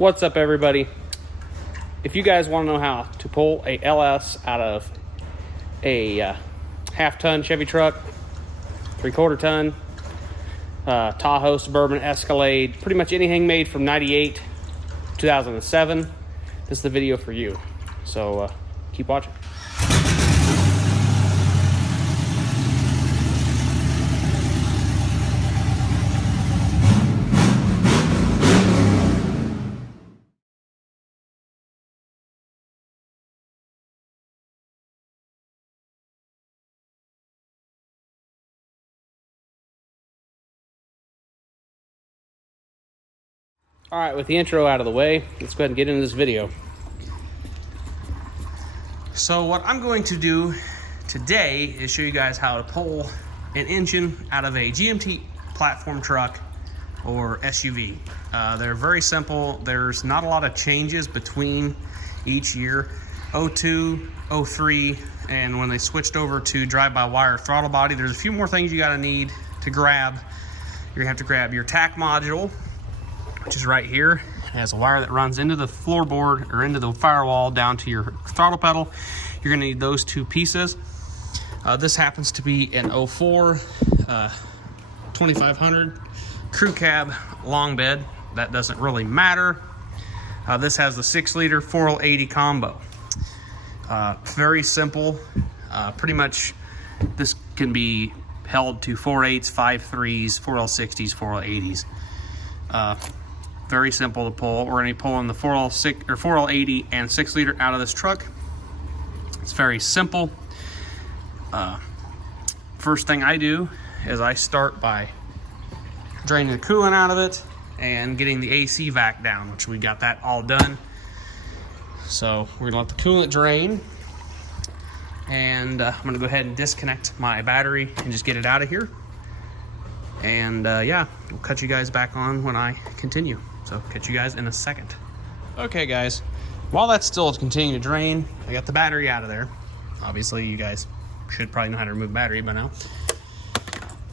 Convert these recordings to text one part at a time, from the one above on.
What's up, everybody? If you guys want to know how to pull a LS out of a half-ton Chevy truck, 3/4 ton, Tahoe, Suburban, Escalade, pretty much anything made from 98, 2007, this is the video for you. So keep watching. All right, with the intro out of the way, let's go ahead and get into this video. So what I'm going to do today is show you guys how to pull an engine out of a GMT platform truck or SUV. They're very simple. There's not a lot of changes between each year. 02, 03, and when they switched over to drive-by-wire throttle body, there's a few more things you gotta need to grab. You're gonna have to grab your TAC module, which is right here. It has a wire that runs into the floorboard or into the firewall down to your throttle pedal. You're gonna need those two pieces. This happens to be an 04 2500 crew cab long bed. That doesn't really matter. This has the 6-liter 4L80 combo. Very simple. Pretty much this can be held to 4.8s, 5.3s, 4L60s, 4L80s. Very simple to pull. We're going to be pulling the 4L80 and 6-liter out of this truck. It's very simple. First thing I do is I start by draining the coolant out of it and getting the AC vac down, which we got that all done. So we're going to let the coolant drain, and I'm going to go ahead and disconnect my battery and just get it out of here. And yeah, we'll cut you guys back on when I continue. So catch you guys in a second. Okay guys, while that's still continuing to drain, I got the battery out of there. Obviously you guys should probably know how to remove battery by now.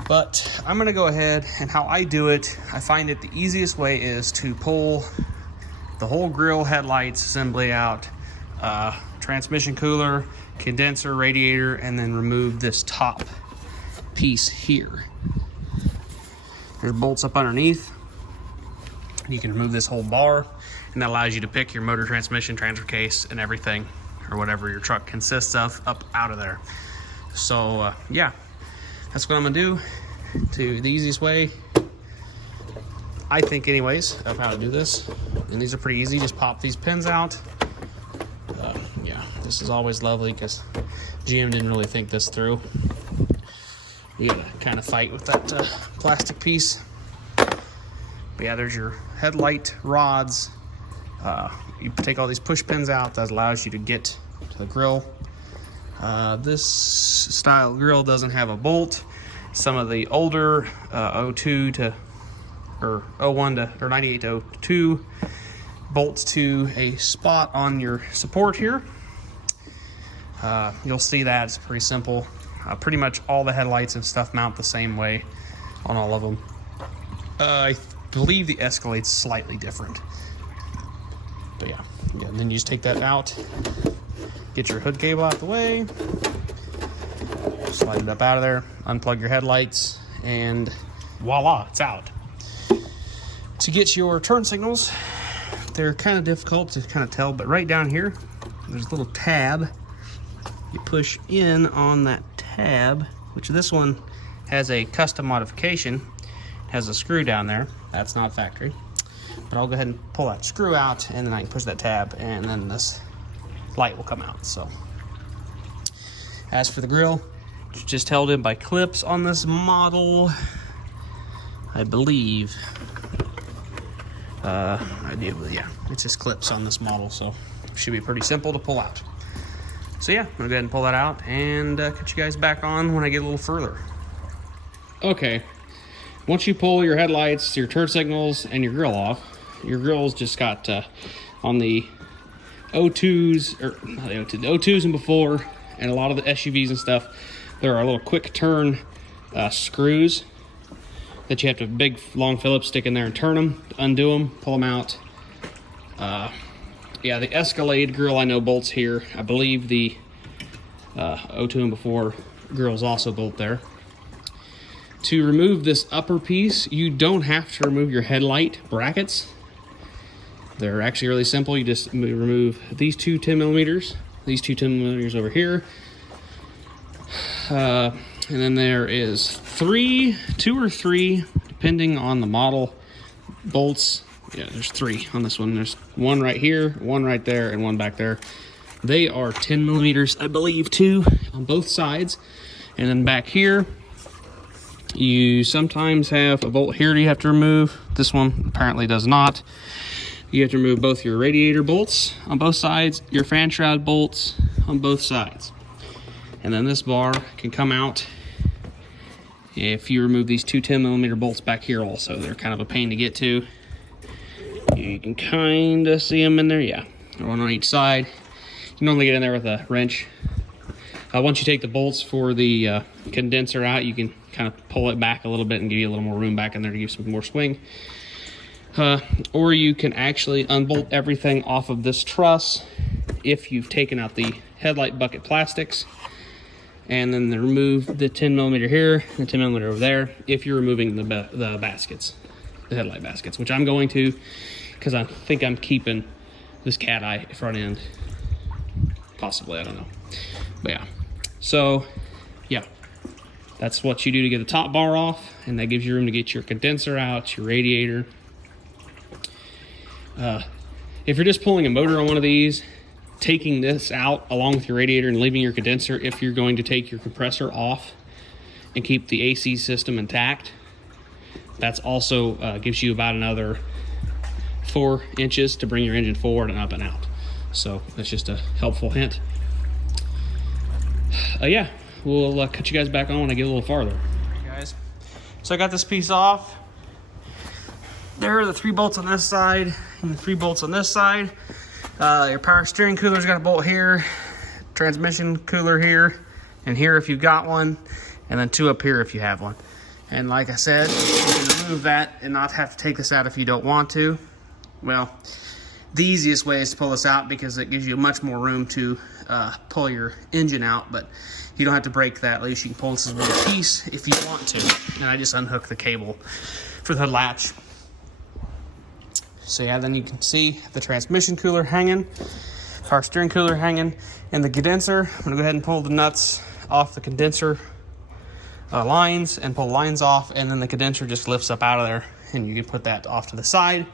But I'm gonna go ahead, and how I do it, I find it the easiest way is to pull the whole grill, headlights assembly out, transmission cooler, condenser, radiator, and then remove this top piece here. There's bolts up underneath. You can remove this whole bar, and that allows you to pick your motor, transmission, transfer case, and everything, or whatever your truck consists of, up out of there. So yeah, that's what I'm gonna do. To the easiest way, I think anyways, of how to do this. And these are pretty easy. Just pop these pins out. Yeah, this is always lovely because GM didn't really think this through. You gotta kind of fight with that plastic piece. But yeah, there's your headlight rods. You take all these push pins out. That allows you to get to the grill. This style grill doesn't have a bolt. Some of the older 02 to or 01 to or 98 to 02 bolts to a spot on your support here. You'll see that it's pretty simple. Pretty much all the headlights and stuff mount the same way on all of them. I believe the Escalade's slightly different. But yeah, and then you just take that out, get your hood cable out the way, slide it up out of there, unplug your headlights, and voila, it's out. To get your turn signals, they're kind of difficult to kind of tell, but right down here, there's a little tab. You push in on that tab, which this one has a custom modification. It has a screw down there. That's not factory. But I'll go ahead and pull that screw out, and then I can push that tab, and then this light will come out. So, as for the grill, it's just held in by clips on this model, I believe. Yeah, it's just clips on this model, so it should be pretty simple to pull out. So yeah, I'm gonna go ahead and pull that out and cut you guys back on when I get a little further. Okay, once you pull your headlights, your turn signals, and your grill off, your grill's just got on the 02s, or not the 02s, the 02s and before, and a lot of the SUVs and stuff, there are little quick turn screws that you have to big long Phillips stick in there and turn them, undo them, pull them out, Yeah, the Escalade grill I know bolts here. I believe the 02 and before grill is also bolt there. To remove this upper piece, you don't have to remove your headlight brackets. They're actually really simple. You just remove these two 10 millimeters, these two 10 millimeters over here. And then there is two or three, depending on the model, bolts. Yeah, there's three on this one. There's one right here, one right there, and one back there. They are 10 millimeters, I believe, too, on both sides. And then back here, you sometimes have a bolt here you have to remove. This one apparently does not. You have to remove both your radiator bolts on both sides, your fan shroud bolts on both sides. And then this bar can come out if you remove these two 10 millimeter bolts back here also. They're kind of a pain to get to. You can kind of see them in there, yeah. One on each side. You normally get in there with a wrench. Once you take the bolts for the condenser out, you can kind of pull it back a little bit and give you a little more room back in there to give some more swing. Or you can actually unbolt everything off of this truss if you've taken out the headlight bucket plastics, and then remove the 10 millimeter here and the 10 millimeter over there if you're removing the baskets, the headlight baskets, which I'm going to, because I think I'm keeping this cat eye front end. Possibly, I don't know. But yeah, so yeah, that's what you do to get the top bar off, and that gives you room to get your condenser out, your radiator. If you're just pulling a motor on one of these, taking this out along with your radiator and leaving your condenser, if you're going to take your compressor off and keep the AC system intact, that's also gives you about another 4 inches to bring your engine forward and up and out. So that's just a helpful hint. Yeah, we'll cut you guys back on when I get a little farther. All right, guys, so I got this piece off. There are the 3 bolts on this side and the 3 bolts on this side. Your power steering cooler's got a bolt here, transmission cooler here, and here if you've got one, and then 2 up here if you have one. And like I said, you can remove that and not have to take this out if you don't want to. Well, the easiest way is to pull this out because it gives you much more room to pull your engine out, but you don't have to break that. At least you can pull this as one piece if you want to. And I just unhook the cable for the latch. So yeah, then you can see the transmission cooler hanging, power steering cooler hanging, and the condenser. I'm gonna go ahead and pull the nuts off the condenser lines and pull lines off, and then the condenser just lifts up out of there, and you can put that off to the side.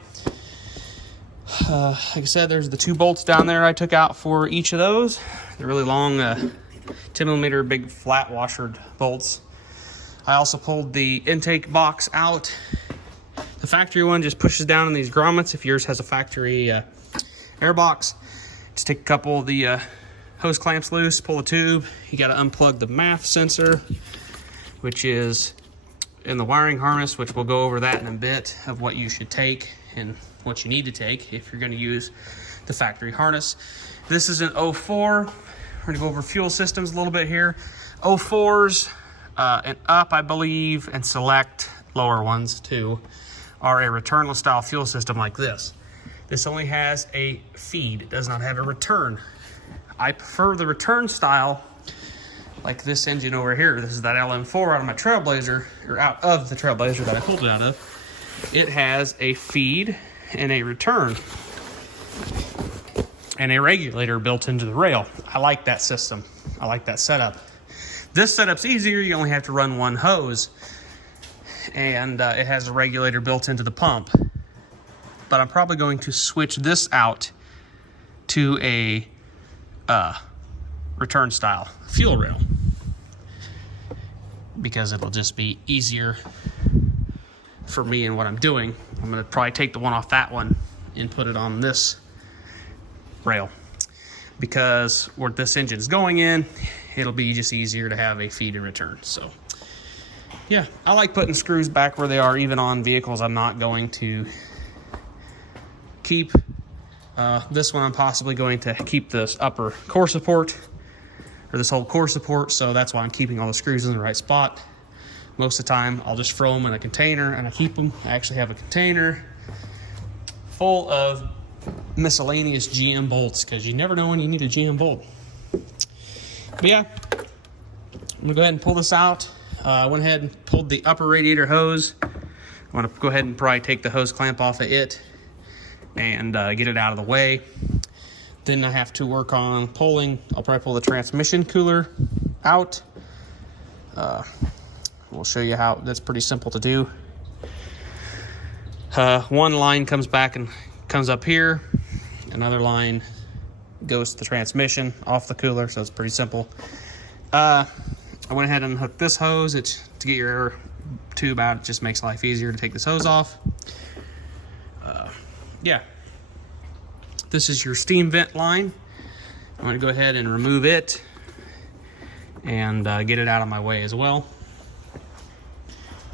Like I said, there's the 2 bolts down there I took out for each of those. They're really long, 10 millimeter big flat washered bolts. I also pulled the intake box out. The factory one just pushes down in these grommets. If yours has a factory air box, just take a couple of the hose clamps loose, pull the tube. You got to unplug the MAF sensor, which is in the wiring harness, which we'll go over that in a bit of what you should take and what you need to take if you're going to use the factory harness. This is an 04. We're going to go over fuel systems a little bit here. 04s and up, I believe, and select lower ones too, are a returnless style fuel system like this. This only has a feed, it does not have a return. I prefer the return style, like this engine over here. This is that LM4 out of my Trailblazer, or out of the Trailblazer that I pulled it out of. It has a feed and a return and a regulator built into the rail. I like that system. I like that setup. This setup's easier. You only have to run one hose, and it has a regulator built into the pump. But I'm probably going to switch this out to a return style fuel rail because it'll just be easier for me and what I'm doing. I'm going to probably take the one off that one and put it on this rail because where this engine is going in, it'll be just easier to have a feed and return. So yeah, I like putting screws back where they are, even on vehicles I'm not going to keep. This one I'm possibly going to keep this upper core support, or this whole core support, so that's why I'm keeping all the screws in the right spot. Most of the time I'll just throw them in a container and I keep them. I actually have a container full of miscellaneous GM bolts, because you never know when you need a GM bolt. But yeah, I'm gonna go ahead and pull this out. I went ahead and pulled the upper radiator hose. I'm gonna go ahead and probably take the hose clamp off of it and get it out of the way. Then I have to work on pulling. I'll probably pull the transmission cooler out. We'll show you how. That's pretty simple to do. One line comes back and comes up here. Another line goes to the transmission off the cooler, so it's pretty simple. I went ahead and hooked this hose. It's to get your air tube out. It just makes life easier to take this hose off. Yeah. This is your steam vent line. I'm going to go ahead and remove it and get it out of my way as well.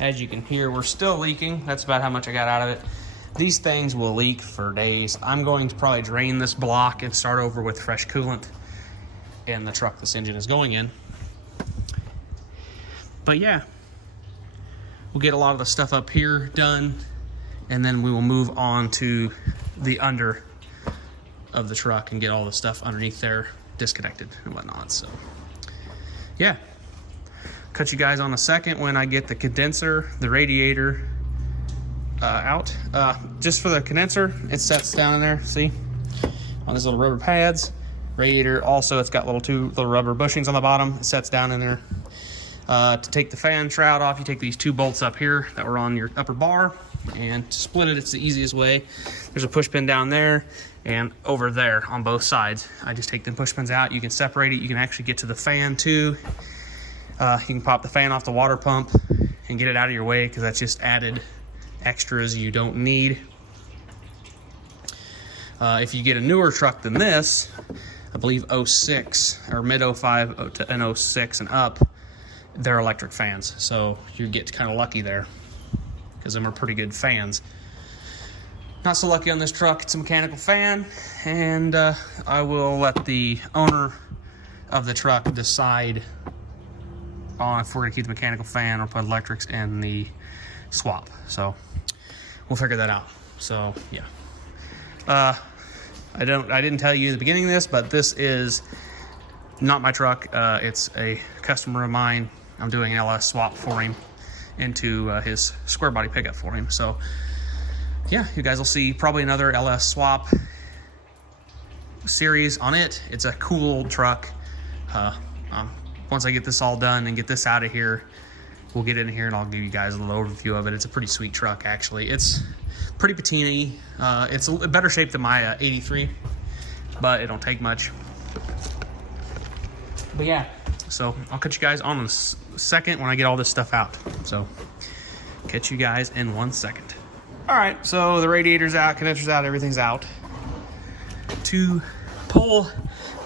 As you can hear, we're still leaking. That's about how much I got out of it. These things will leak for days. I'm going to probably drain this block and start over with fresh coolant in the truck this engine is going in. But yeah, we'll get a lot of the stuff up here done, and then we will move on to the under of the truck and get all the stuff underneath there disconnected and whatnot. So yeah, cut you guys on a second when I get the condenser, the radiator out. Just for the condenser, it sets down in there, see, on these little rubber pads. Radiator also, it's got two little rubber bushings on the bottom. It sets down in there. To take the fan shroud off, you take these two bolts up here that were on your upper bar, and to split it, it's the easiest way. There's a push pin down there and over there on both sides. I just take them push pins out. You can separate it. You can actually get to the fan too. You can pop the fan off the water pump and get it out of your way, because that's just added extras you don't need. If you get a newer truck than this, I believe 06 or mid 05 and 06 and up, they're electric fans. So you get kind of lucky there, because them are pretty good fans. Not so lucky on this truck. It's a mechanical fan, and I will let the owner of the truck decide on if we're gonna keep the mechanical fan or put electrics in the swap. So we'll figure that out. So yeah, I didn't tell you at the beginning of this, but this is not my truck. It's a customer of mine. I'm doing an LS swap for him into his square body pickup for him. So yeah, you guys will see probably another LS swap series on it. It's a cool old truck. Once I get this all done and get this out of here, we'll get in here and I'll give you guys a little overview of it. It's a pretty sweet truck, actually. It's pretty patina-y. It's a better shape than my 83, but it don't take much. But yeah, so I'll catch you guys on a second when I get all this stuff out. So catch you guys in 1 second. All right, so the radiator's out, condenser's out, everything's out. To pull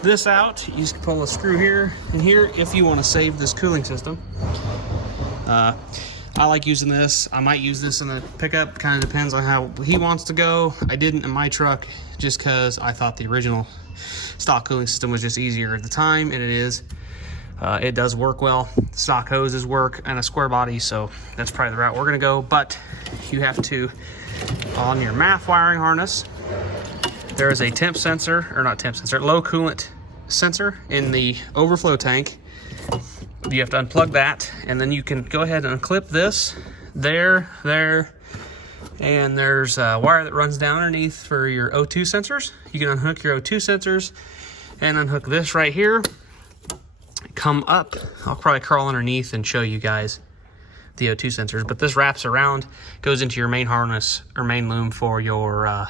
this out, you just pull a screw here and here if you want to save this cooling system. I like using this. I might use this in the pickup. Kind of depends on how he wants to go. I didn't in my truck just because I thought the original stock cooling system was just easier at the time, and it is. It does work well. Stock hoses work and a square body, so that's probably the route we're gonna go. But you have to, on your MAF wiring harness, there is a temp sensor, or not temp sensor, low coolant sensor in the overflow tank. You have to unplug that, and then you can go ahead and clip this there, and there's a wire that runs down underneath for your O2 sensors. You can unhook your O2 sensors and unhook this right here. Come up, I'll probably crawl underneath and show you guys the O2 sensors, but this wraps around, goes into your main harness or main loom for your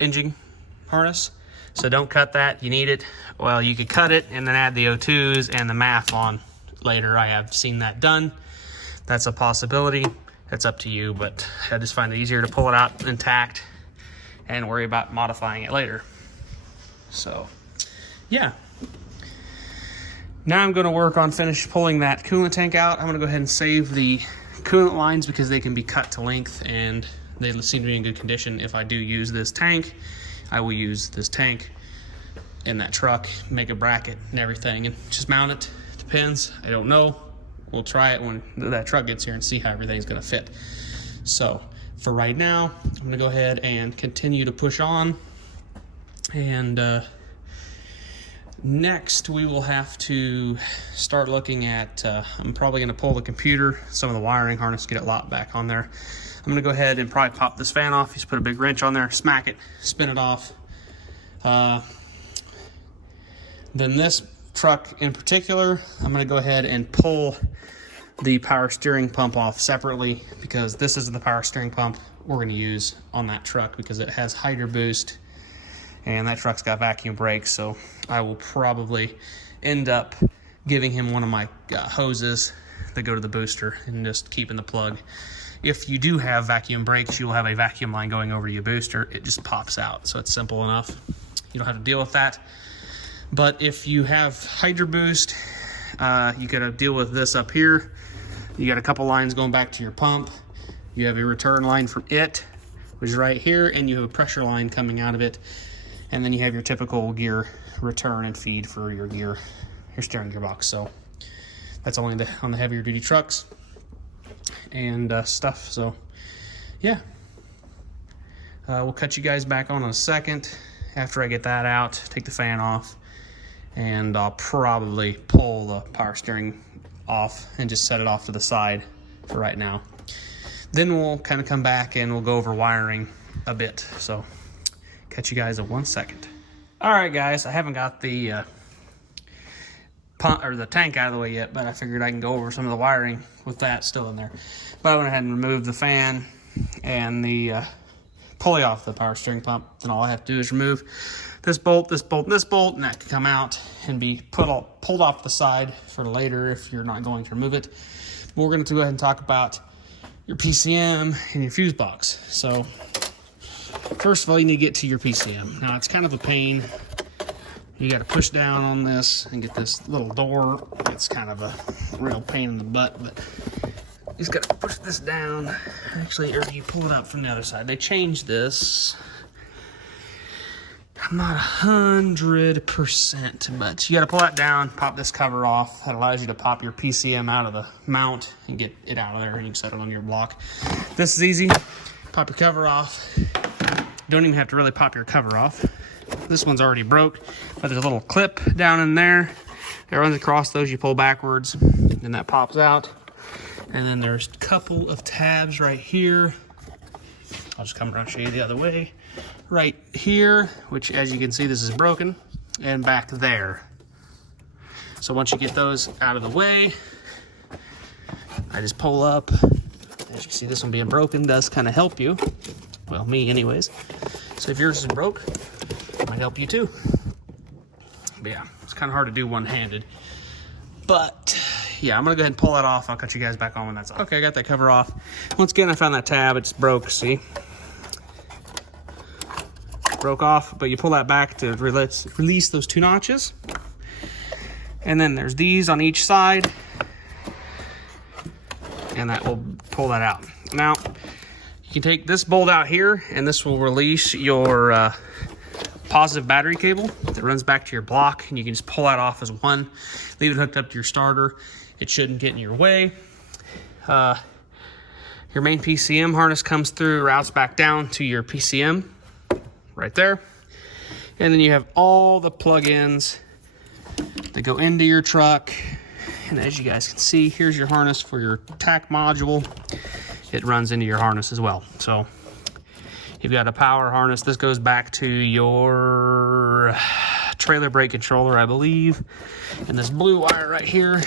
engine harness. So don't cut that, you need it. Well, you could cut it and then add the O2s and the MAF on later. I have seen that done. That's a possibility. That's up to you, but I just find it easier to pull it out intact and worry about modifying it later. So yeah. Now I'm going to work on pulling that coolant tank out. I'm going to go ahead and save the coolant lines because they can be cut to length and they seem to be in good condition. If I do use this tank, I will use this tank in that truck, make a bracket and everything, and just mount it. Depends. I don't know. We'll try it when that truck gets here and see how everything's going to fit. So for right now, I'm gonna go ahead and continue to push on. And next we will have to start looking at, I'm probably gonna pull the computer, some of the wiring harness, get it locked back on there. I'm gonna go ahead and probably pop this fan off. Just put a big wrench on there, smack it, spin it off. Then this truck in particular, I'm gonna go ahead and pull the power steering pump off separately, because this is the power steering pump we're gonna use on that truck, because it has hydro boost and that truck's got vacuum brakes. So I will probably end up giving him one of my hoses that go to the booster and just keeping the plug. If you do have vacuum brakes, you will have a vacuum line going over to your booster. It just pops out, so it's simple enough. You don't have to deal with that. But if you have hydro boost, you gotta deal with this up here. You got a couple lines going back to your pump. You have a return line from it, which is right here, and you have a pressure line coming out of it. And then you have your typical gear return and feed for your gear, your steering gearbox. So that's only on the heavier duty trucks and stuff. So yeah, we'll cut you guys back on in a second after I get that out, take the fan off, and I'll probably pull the power steering off and just set it off to the side for right now. Then we'll kind of come back and we'll go over wiring a bit. So catch you guys in 1 second. All right, guys, I haven't got the pump or the tank out of the way yet, but I figured I can go over some of the wiring with that still in there. But I went ahead and removed the fan and the pulley off the power steering pump. Then all I have to do is remove this bolt, this bolt, and this bolt, and that can come out and be pulled off the side for later if you're not going to remove it. But we're going to go ahead and talk about your PCM and your fuse box. So first of all, you need to get to your PCM. Now it's kind of a pain. You got to push down on this and get this little door. It's kind of a real pain in the butt, but you just got to push this down. Actually, or you pull it up from the other side. They changed this. I'm not 100%, but you got to pull that down, pop this cover off. That allows you to pop your PCM out of the mount and get it out of there, and you can set it on your block. This is easy. Pop your cover off. Don't even have to really pop your cover off. This one's already broke, but there's a little clip down in there that runs across those. You pull backwards, and that pops out. And then there's a couple of tabs right here. I'll just come around and show you the other way. Right here, which as you can see, this is broken, and back there. So once you get those out of the way, I just pull up. As you see, this one being broken does kind of help you. Well, me anyways. So if yours is broke, it might help you too. But yeah, it's kind of hard to do one-handed. But yeah, I'm gonna go ahead and pull that off. I'll cut you guys back on when that's off. Okay, I got that cover off. Once again, I found that tab. It's broke, see? Broke off, but you pull that back to release those two notches. And then there's these on each side. And that will pull that out. Now, you can take this bolt out here, and this will release your positive battery cable that runs back to your block, and you can just pull that off as one. Leave it hooked up to your starter. It shouldn't get in your way. Your main PCM harness comes through, routes back down to your PCM right there. And then you have all the plug-ins that go into your truck. And as you guys can see, here's your harness for your tack module. It runs into your harness as well. So you've got a power harness. This goes back to your trailer brake controller, I believe. And this blue wire right here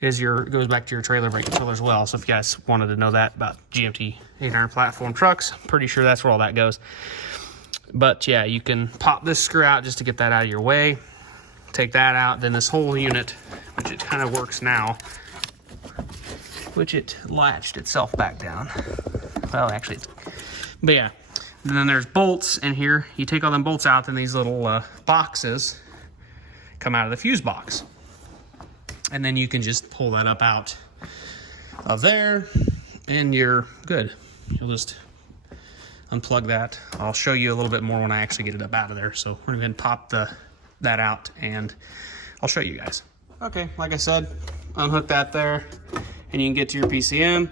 goes back to your trailer brake controller as well. So if you guys wanted to know that about GMT 800 platform trucks, I'm pretty sure that's where all that goes. But yeah, you can pop this screw out just to get that out of your way. Take that out, then this whole unit, which it kind of works now, which it latched itself back down. Well, actually, but yeah. And then there's bolts in here. You take all them bolts out, then these little boxes come out of the fuse box. And then you can just pull that up out of there, and you're good. You'll just unplug that. I'll show you a little bit more when I actually get it up out of there. So we're going to pop that out, and I'll show you guys. Okay, like I said, unhook that there, and you can get to your PCM.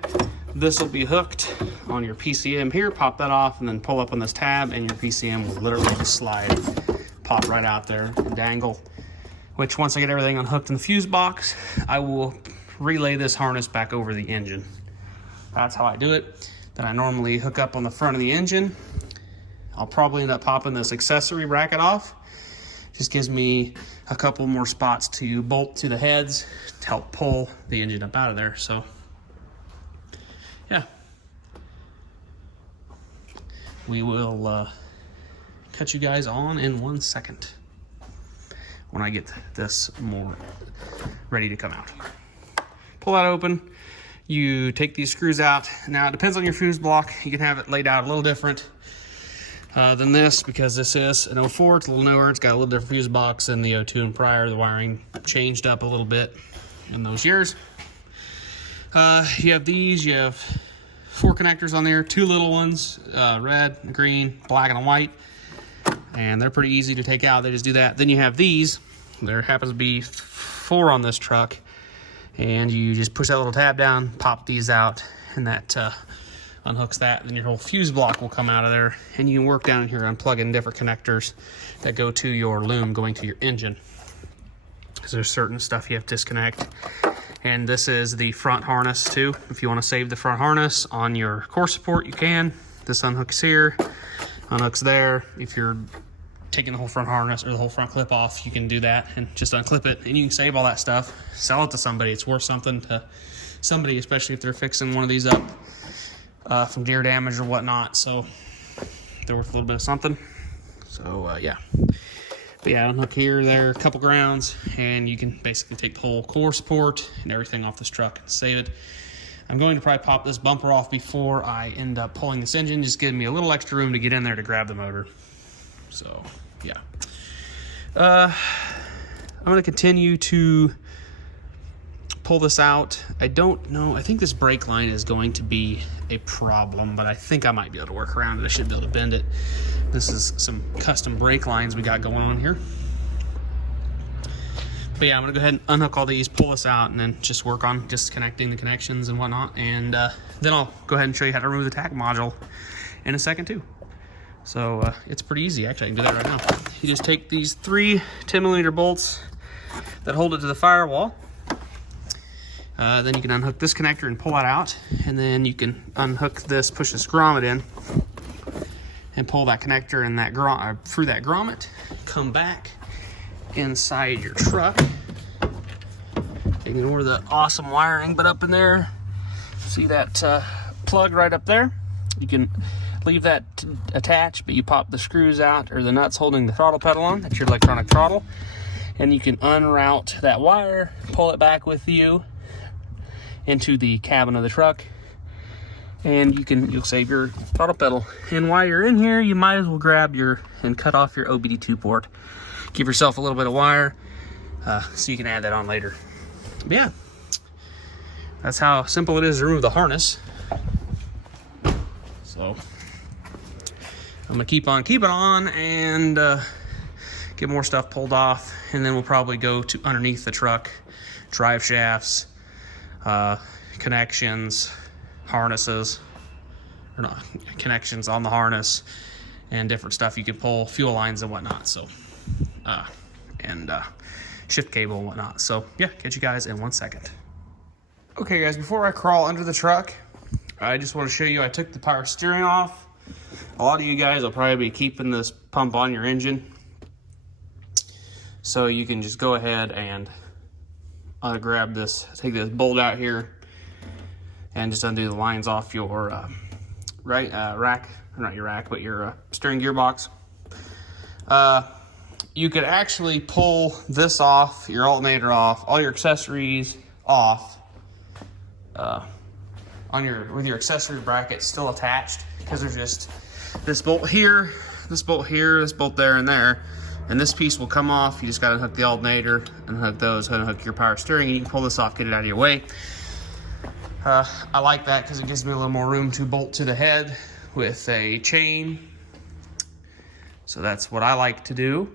This will be hooked on your PCM here, pop that off, and then pull up on this tab, and your PCM will literally just slide, pop right out there and dangle. Which, once I get everything unhooked in the fuse box, I will relay this harness back over the engine. That's how I do it. Then I normally hook up on the front of the engine. I'll probably end up popping this accessory bracket off. Just gives me a couple more spots to bolt to the heads to help pull the engine up out of there. So yeah, we will cut you guys on in 1 second when I get this more ready to come out. Pull that open. You take these screws out. Now it depends on your fuse block. You can have it laid out a little different than this, because this is an 04. It's a little newer. It's got a little different fuse box than the 02 and prior. The wiring changed up a little bit in those years. You have these. You have 4 connectors on there. 2 little ones, red, green, black, and white. And they're pretty easy to take out. They just do that. Then you have these. There happens to be 4 on this truck. And you just push that little tab down, pop these out, and that unhooks that. Then your whole fuse block will come out of there. And you can work down in here unplugging different connectors that go to your loom going to your engine, because there's certain stuff you have to disconnect. And this is the front harness too. If you want to save the front harness on your core support, you can. This unhooks here, unhooks there. If you're taking the whole front harness or the whole front clip off, you can do that and just unclip it, and you can save all that stuff, sell it to somebody. It's worth something to somebody, especially if they're fixing one of these up from deer damage or whatnot. So they're worth a little bit of something. So yeah. But yeah, unhook here, there, a couple grounds, and you can basically take the whole core support and everything off this truck and save it. I'm going to probably pop this bumper off before I end up pulling this engine, just giving me a little extra room to get in there to grab the motor. So yeah. I'm going to continue to pull this out. I don't know. I think this brake line is going to be a problem, but I think I might be able to work around it. I should be able to bend it. This is some custom brake lines we got going on here. But yeah, I'm going to go ahead and unhook all these, pull this out, and then just work on disconnecting the connections and whatnot. And then I'll go ahead and show you how to remove the tach module in a second too. So it's pretty easy. Actually, I can do that right now. You just take these 3 10mm bolts that hold it to the firewall. Then you can unhook this connector and pull that out. And then you can unhook this, push this grommet in, and pull that connector and that through that grommet. Come back inside your truck. Ignore the awesome wiring, but up in there, see that plug right up there? You can leave that attached, but you pop the screws out, or the nuts holding the throttle pedal on. That's your electronic throttle. And you can unroute that wire, pull it back with you into the cabin of the truck, and you'll save your throttle pedal. And while you're in here, you might as well grab and cut off your OBD2 port. Give yourself a little bit of wire so you can add that on later. But yeah, that's how simple it is to remove the harness. So I'm gonna keep on keeping on and get more stuff pulled off, and then we'll probably go to underneath the truck, drive shafts, connections, harnesses, or not connections on the harness, and different stuff you can pull, fuel lines and whatnot. So and shift cable and whatnot. So yeah, catch you guys in 1 second. Okay guys, before I crawl under the truck, I just want to show you I took the power steering off. A lot of you guys will probably be keeping this pump on your engine, so you can just go ahead and grab this, take this bolt out here, and just undo the lines off your rack, or not your rack, but your steering gearbox. You could actually pull this off, your alternator off, all your accessories off, with your accessory bracket still attached, because there's just this bolt here, this bolt here, this bolt there, and there, and this piece will come off. You just got to hook the alternator and hook those, and hook your power steering, and you can pull this off, get it out of your way. I like that because it gives me a little more room to bolt to the head with a chain. So that's what I like to do.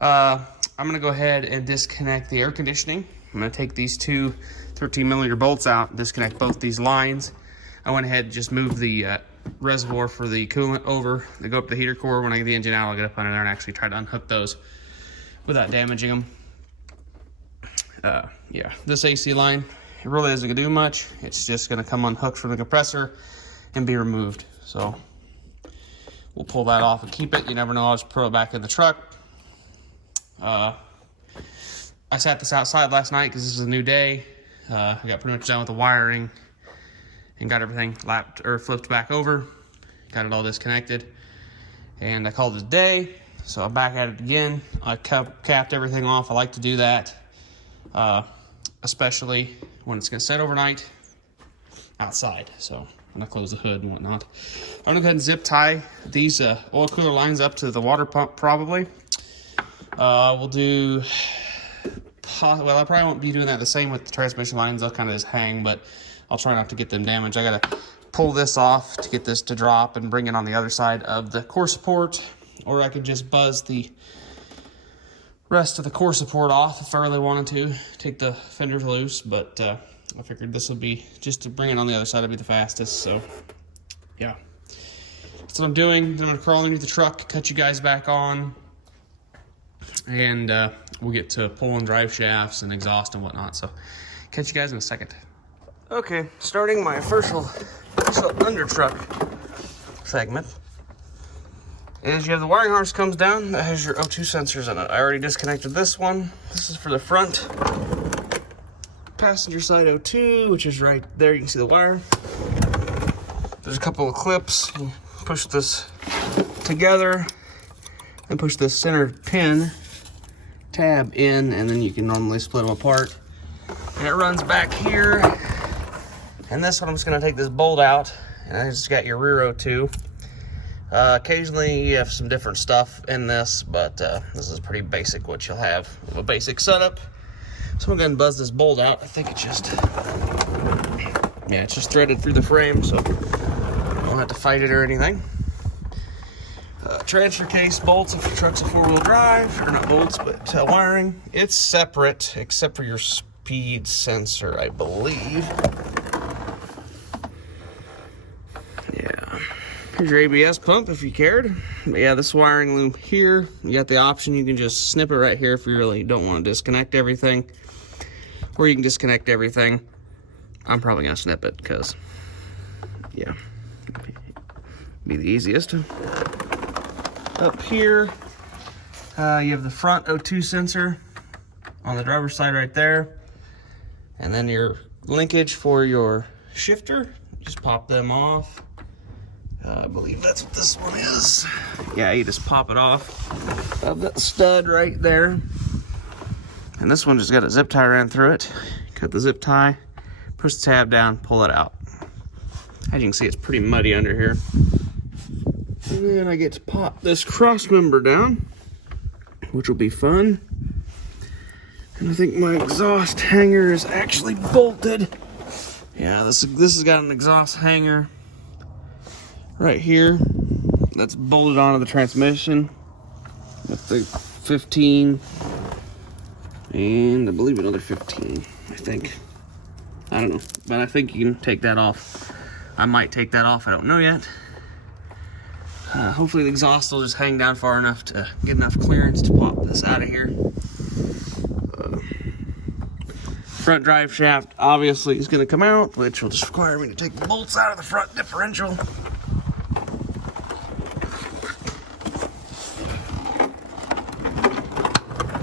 I'm going to go ahead and disconnect the air conditioning. I'm going to take these 2 13mm bolts out, disconnect both these lines. I went ahead and just moved the reservoir for the coolant over to go up the heater core. When I get the engine out, I'll get up under there and actually try to unhook those without damaging them. Yeah, this AC line, it really isn't gonna do much. It's just gonna come unhooked from the compressor and be removed. So we'll pull that off and keep it. You never know, I'll just put it back in the truck. I sat this outside last night because this is a new day. I got pretty much done with the wiring and got everything flipped back over. Got it all disconnected. And I called it a day. So I'm back at it again. I capped everything off. I like to do that, especially when it's going to set overnight outside. So I'm going to close the hood and whatnot. I'm going to go ahead and zip tie these oil cooler lines up to the water pump probably. We'll do, well, I probably won't be doing that the same with the transmission lines. They'll kind of just hang, but I'll try not to get them damaged. I got to pull this off to get this to drop and bring it on the other side of the core support, or I could just buzz the rest of the core support off if I really wanted to, take the fenders loose, but I figured this would be, just to bring it on the other side would be the fastest. So yeah, that's what I'm doing. I'm gonna crawl underneath the truck, cut you guys back on, and we'll get to pulling drive shafts and exhaust and whatnot. So catch you guys in a second. Okay, starting my official under truck segment is you have the wiring harness comes down that has your O2 sensors in it. I already disconnected this one. This is for the front passenger side O2, which is right there. You can see the wire. There's a couple of clips. You push this together and push this center pin tab in, and then you can normally split them apart. And it runs back here. And this one, I'm just gonna take this bolt out, and I just got your rear O2. Occasionally you have some different stuff in this, but this is pretty basic what you'll have of a basic setup. So I'm gonna buzz this bolt out. I think it's just, yeah, it's just threaded through the frame, so I don't have to fight it or anything. Transfer case bolts if your truck's a four-wheel drive, or not bolts, but wiring. It's separate, except for your speed sensor, I believe. Yeah. Here's your ABS pump if you cared. But yeah, this wiring loop here, you got the option, you can just snip it right here if you really don't want to disconnect everything. Or you can disconnect everything. I'm probably gonna snip it because, yeah, be the easiest. Up here, you have the front O2 sensor on the driver's side right there. And then your linkage for your shifter, just pop them off. I believe that's what this one is. Yeah, you just pop it off of that stud right there. And this one just got a zip tie ran through it. Cut the zip tie, push the tab down, pull it out. As you can see, it's pretty muddy under here. And then I get to pop this cross member down, which will be fun. And I think my exhaust hanger is actually bolted. Yeah, this has got an exhaust hanger right here that's bolted onto the transmission with the 15 and I believe another 15, I think. I don't know, but I think you can take that off. I might take that off, I don't know yet. Hopefully the exhaust will just hang down far enough to get enough clearance to pop this out of here. Front drive shaft obviously is going to come out, which will just require me to take the bolts out of the front differential.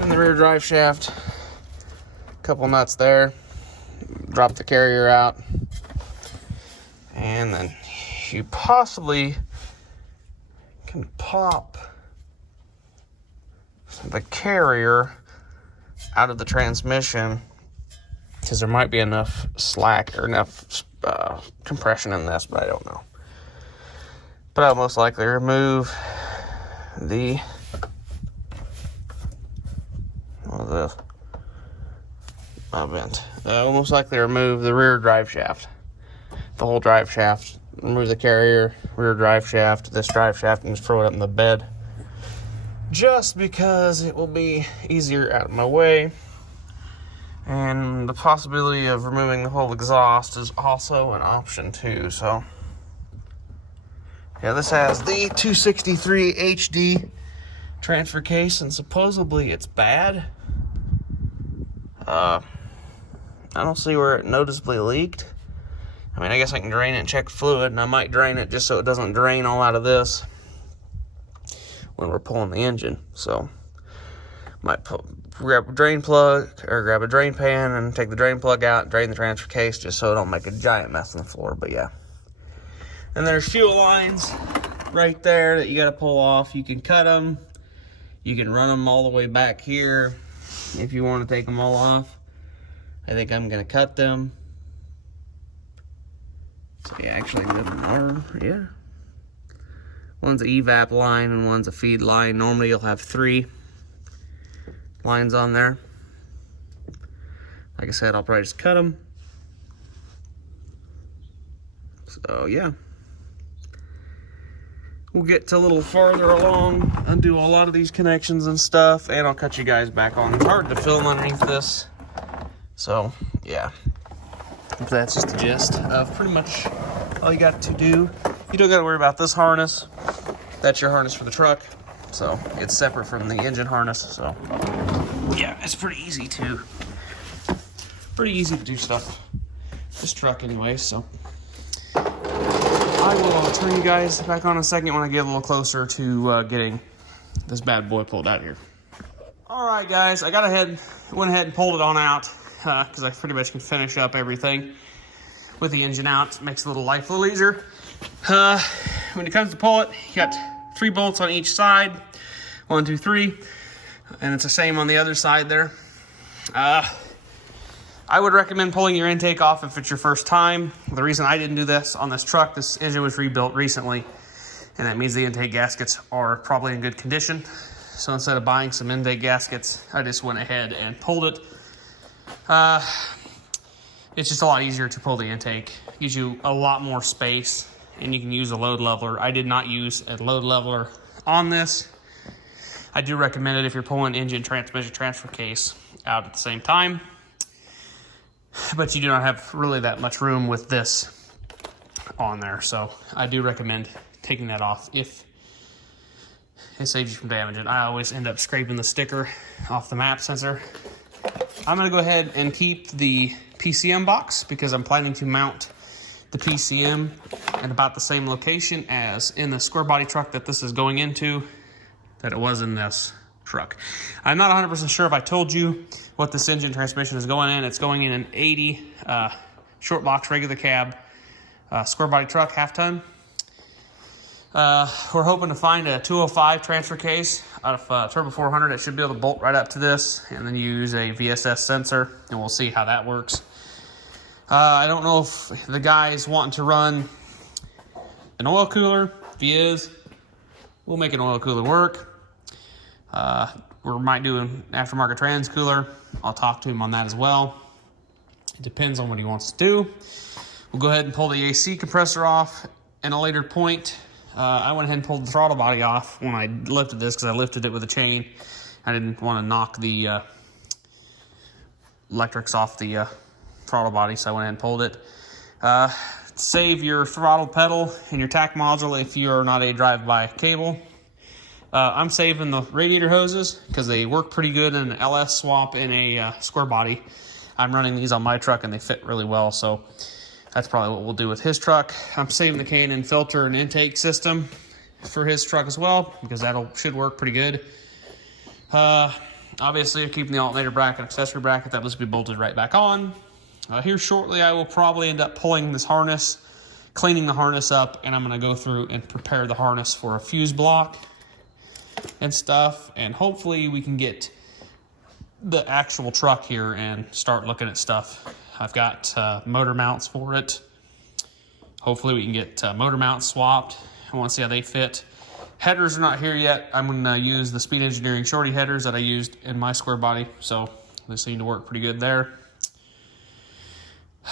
And the rear drive shaft, a couple nuts there, drop the carrier out, and then you possibly can pop the carrier out of the transmission, because there might be enough slack or enough compression in this, but I don't know. But I'll most likely remove the vent. I'll most likely remove the rear drive shaft, the whole drive shaft. Remove the carrier, rear drive shaft, this drive shaft, and just throw it up in the bed. Just because it will be easier out of my way. And the possibility of removing the whole exhaust is also an option too. So yeah, this has the 263 HD transfer case, and supposedly it's bad. I don't see where it noticeably leaked. I mean, I guess I can drain it and check fluid, and I might drain it just so it doesn't drain all out of this when we're pulling the engine. So might grab a drain plug or grab a drain pan and take the drain plug out, drain the transfer case just so it don't make a giant mess on the floor. But yeah. And there's fuel lines right there that you got to pull off. You can cut them. You can run them all the way back here if you want to take them all off. I think I'm going to cut them. So yeah, actually yeah. One's an evap line and one's a feed line. Normally you'll have 3 lines on there. Like I said, I'll probably just cut them. So yeah, we'll get to a little farther along, undo a lot of these connections and stuff, and I'll cut you guys back on. It's hard to film underneath this, so yeah, that's just the gist of pretty much all you got to do. You don't got to worry about this harness. That's your harness for the truck, so it's separate from the engine harness. So yeah, it's pretty easy to do stuff this truck anyway. So I will turn you guys back on in a second when I get a little closer to getting this bad boy pulled out here. All right, guys, I went ahead and pulled it on out because I pretty much can finish up everything with the engine out. It makes the life a little easier. When it comes to pull it, you got 3 bolts on each side, 1, 2, 3, and it's the same on the other side there. I would recommend pulling your intake off if it's your first time. The reason I didn't do this on this truck, this engine was rebuilt recently, and that means the intake gaskets are probably in good condition. So instead of buying some intake gaskets, I just went ahead and pulled it. It's just a lot easier to pull the intake. It gives you a lot more space, and you can use a load leveler. I did not use a load leveler on this. I do recommend it if you're pulling engine, transmission, transfer case out at the same time. But you do not have really that much room with this on there. So I do recommend taking that off if it saves you from damaging. I always end up scraping the sticker off the map sensor. I'm going to go ahead and keep the PCM box because I'm planning to mount the PCM at about the same location as in the square body truck that this is going into that it was in this truck. I'm not 100% sure if I told you what this engine transmission is going in. It's going in an 80 short box regular cab square body truck, half ton. We're hoping to find a 205 transfer case out of Turbo 400 that should be able to bolt right up to this, and then use a VSS sensor, and we'll see how that works. I don't know if the guy's wanting to run an oil cooler. If he is, we'll make an oil cooler work. We might do an aftermarket trans cooler. I'll talk to him on that as well. It depends on what he wants to do. We'll go ahead and pull the AC compressor off at a later point. I went ahead and pulled the throttle body off when I lifted this because I lifted it with a chain. I didn't want to knock the electrics off the throttle body, so I went ahead and pulled it. Save your throttle pedal and your tack module if you are not a drive-by cable. I'm saving the radiator hoses because they work pretty good in an LS swap in a square body. I'm running these on my truck and they fit really well, so that's probably what we'll do with his truck. I'm saving the K&N filter and intake system for his truck as well because should work pretty good. Obviously, I'm keeping the alternator bracket, accessory bracket that must be bolted right back on. Here shortly, I will probably end up pulling this harness, cleaning the harness up, and I'm going to go through and prepare the harness for a fuse block and stuff, and hopefully we can get the actual truck here and start looking at stuff. I've got motor mounts for it. Hopefully we can get motor mounts swapped. I want to see how they fit. Headers are not here yet. I'm going to use the Speed Engineering shorty headers that I used in my square body, so they seem to work pretty good there.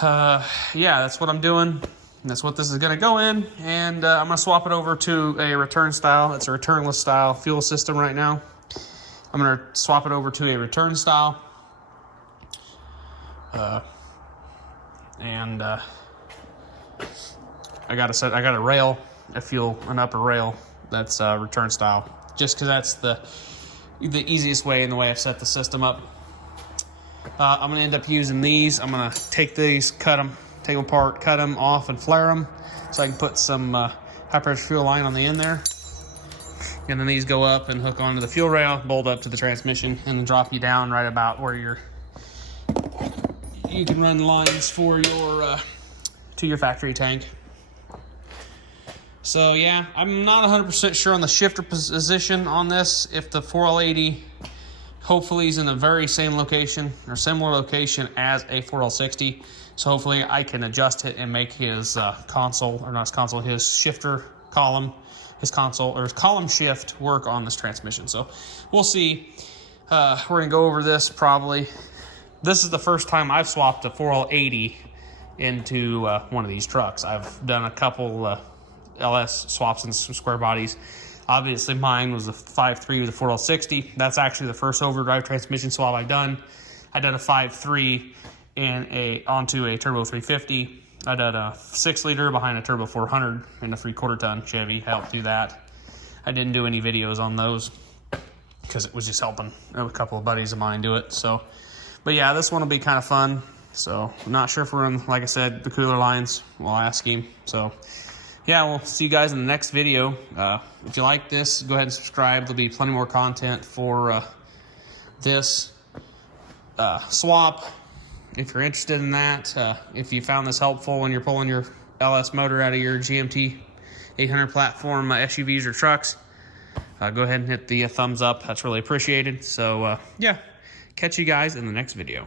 Yeah, that's what I'm doing. That's what this is going to go in, and I'm going to swap it over to a return style. It's a returnless style fuel system right now. I'm going to swap it over to a return style. And I got a rail, an upper rail that's return style, just because that's the easiest way in the way I've set the system up. I'm gonna end up using these. I'm gonna take these, take them apart, cut them off, and flare them, so I can put some high pressure fuel line on the end there. And then these go up and hook onto the fuel rail, bolt up to the transmission, and then drop you down right about where you can run lines for your to your factory tank. So yeah, I'm not 100% sure on the shifter position on this. If the 4L80 hopefully is in the very same location or similar location as a 4L60, so hopefully I can adjust it and make his his shifter column, his column shift work on this transmission. So we'll see. We're gonna go over this probably. This is the first time I've swapped a 4L80 into one of these trucks. I've done a couple LS swaps and some square bodies. Obviously mine was a 5.3 with a 4L60. That's actually the first overdrive transmission swap I've done. I done a 5.3 onto a turbo 350. I done a 6-liter behind a turbo 400 and a 3/4 ton Chevy. I helped do that. I didn't do any videos on those because it was just helping a couple of buddies of mine do it. So, but yeah, this one will be kind of fun. So I'm not sure if we're in, like I said, the cooler lines. We'll ask him. So yeah, we'll see you guys in the next video. If you like this, go ahead and subscribe. There'll be plenty more content for this swap. If you're interested in that, if you found this helpful when you're pulling your LS motor out of your GMT 800 platform SUVs or trucks, go ahead and hit the thumbs up. That's really appreciated. So yeah, catch you guys in the next video.